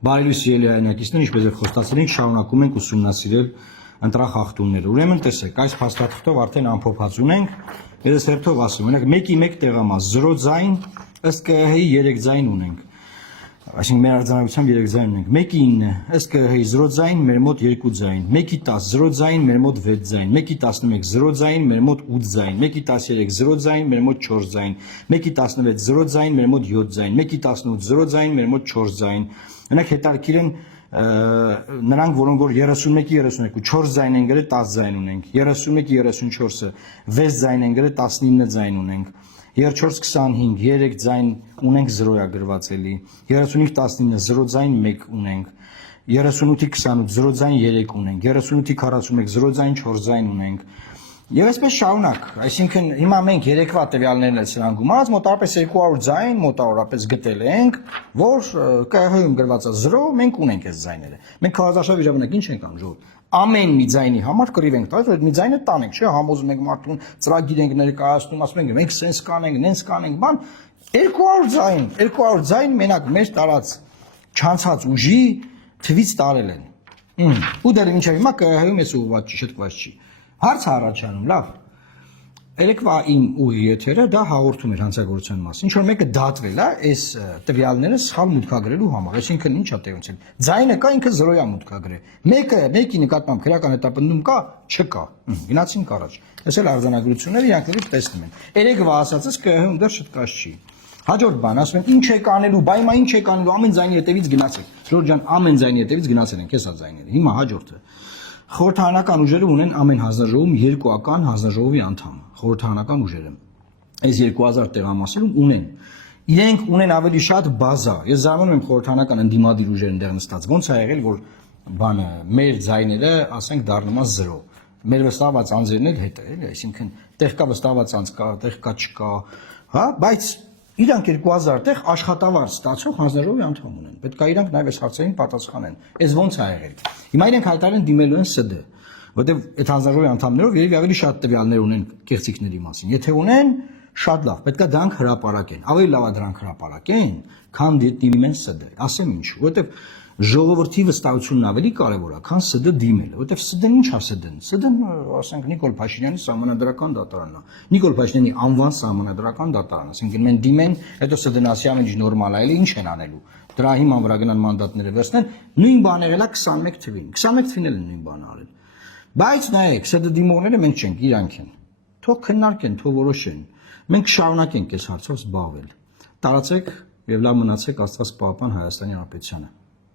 Բարելույս սիրելի հայրենակիցներ, ինչպես եք խոստացել ենք, շարունակում ենք ուսումնասիրել ընտրախախտումները։ Ուրեմն տեսեք, այս փաստաթղթով արդեն ամփոփած ունենք։ Ես հերթով ասում, մենակ 1-ի 1 տեղամաս 0 ձայն, ըստ ԿՀ-ի 3 ձայն ունենք։ Այսինքն մեր արձանագրությամբ 3 ձայն ունենք։ 1-ի 9, ըստ ԿՀ-ի 0 ձայն, մեր մոտ 2 ձայն։ 1-ի 10 0 ձայն, մեր մոտ 6 ձայն։ 1-ի 11 0 ձայն, մեր մոտ 8 ձայն։ 1-ի 13 0 ձայն, մեր մոտ 4 ձայն։ 1-ի 16 0 ձայն, մեր մոտ 7 ձայն։ 1-ի 18 0 ձայն, մեր մոտ 4 ձայն։ Նրանք հետաքրքիր են նրանք, որոնք որ 31-ի 32 4 ձայն են գրել, 10 ձայն ունենք։ 31-ի 34-ը 6 ձայն են գրել, 19 ձայն ունենք։ 34-25 3 ձայն ունենք 0-ա գրված էլի։ 35-19 0 ձայն 1 ունենք։ 38-28 0 ձայն 3 ունենք։ 38-41 0 ձայն 4 ձայն ունենք։ Եվ այսպես շարունակ, այսինքն հիմա մենք երեկվա տվյալներն էլ սրան գումարած մոտավորապես 200 ձայն մոտավորապես գտել ենք, որ ԿՀ-ում գրված է 0, մենք ունենք այս ձայները։ Մենք քարոզարշավի ժամանակ ինչ ենք անում, ժողովուրդ։ Ամեն մի ձայնի համար կռիվ ենք տալիս, որ այդ մի ձայնը տանենք, չէ՞, համոզում ենք մարդուն, ծրագիր ենք ներկայացնում, ասում ենք մենք սենց կանենք, նենց կանենք, բան 200 ձայն մենակ մեր տարած չանցած ուժի թվից տարել են։ Ու դեռ մինչև հիմա ԿՀ-ում էս ուղղված չի, շտկված չի։ Հարց առաջանում, լավ։ Երեկվա իմ ուղի եթերը դա հաղորդում էր հանցագործության մասին։ Ինչ որ մեկը դատվել է այս տվյալները սխալ մուտքագրելու համար։ Այսինքն ի՞նչ է տեղի ունեցել։ Ձայնը կա, ինքը 0-յա մուտքագրել։ Մեկի նկատմամբ քրեական հետապնդում կա, չկա։ Գնացինք առաջ։ Այս էլ արձանագրությունները իրանք լրիվ տեսնում են։ Երեկվա ասածս ԿՀ-ում դեռ շտկած չի։ Հաջորդ բան, ասում են ինչ եք անելու, բայ հիմա ինչ եք անելու, ամեն ձայնի հետևից գնացեք։ Ժորժ ջան, ամեն ձայնի հետևից գնացել ենք, հեսա ձայները։ Հիմա հաջորդը։ Խորհրդարանական ուժերը ունեն ամեն հանձնաժողովում 2-ական հանձնաժողովի անդամ, խորհրդարանական ուժերը։ Այս 2000 տեղամասերում ունեն։ Իրենք ունեն ավելի շատ բազա։ Ես զարմանում եմ խորհրդարանական ընդդիմադիր ուժերն դեռ նստած։ Ոնց է եղել, որ բանը մեր ձայները, ասենք, դառնում է 0։ Մեր վստահված անձերն էլ հետ է, էլի, այսինքն տեղ կա վստահված անձ կա, տեղ կա չկա, հա, բայց իրանք 2000 տեղ աշխատավարձ ստացող հանձնաժողովի անդամ ունեն։ Պետք է իրանք նաև այս հարցերին պատասխանեն։ Այս ոնց է եղել։ Հիմա իրանք հայտարարեն դիմելու են ՍԴ, որտեղ այդ հանձնաժողովի անդամներով երևի ավելի շատ տվյալներ ունեն կեղծիքների մասին։ Եթե ունեն, շատ լավ, պետք է դրանք հրապարակեն։ Ավելի լավ է դրանք հրապարակեն, քան դիմեն ՍԴ։ Ասեմ ինչու, որտեղ ժողովրդի վստահությունն ավելի կարևոր է, քան ՍԴ դիմելը, որտեղ ՍԴ-ն ինչ է ՍԴ-ն։ ՍԴ-ն, ասենք, Նիկոլ Փաշինյանի սահմանադրական դատարանն է։ Նիկոլ Փաշինյանի անվան սահմանադրական դատարանն, ասենք, մեն դիմեն, հետո ՍԴ-ն ասի ամեն ինչ նորմալ է, էլի ինչ են անելու։ Դրա հիման վրա գնան մանդատները վերցնեն, նույն բանը եղել է 21 թվին։ 21 թվին էլ նույն բանը արել։ Բայց նայեք, ՍԴ դիմողները մենք չենք, իրանք են։ Թող քննարկեն, թող որոշեն։ Մենք շարունակենք այս հարցով զբաղվել։ Տարածեք եւ լավ մնացեք, Աստված պահապան Հայաստանի Հանրապետությանը։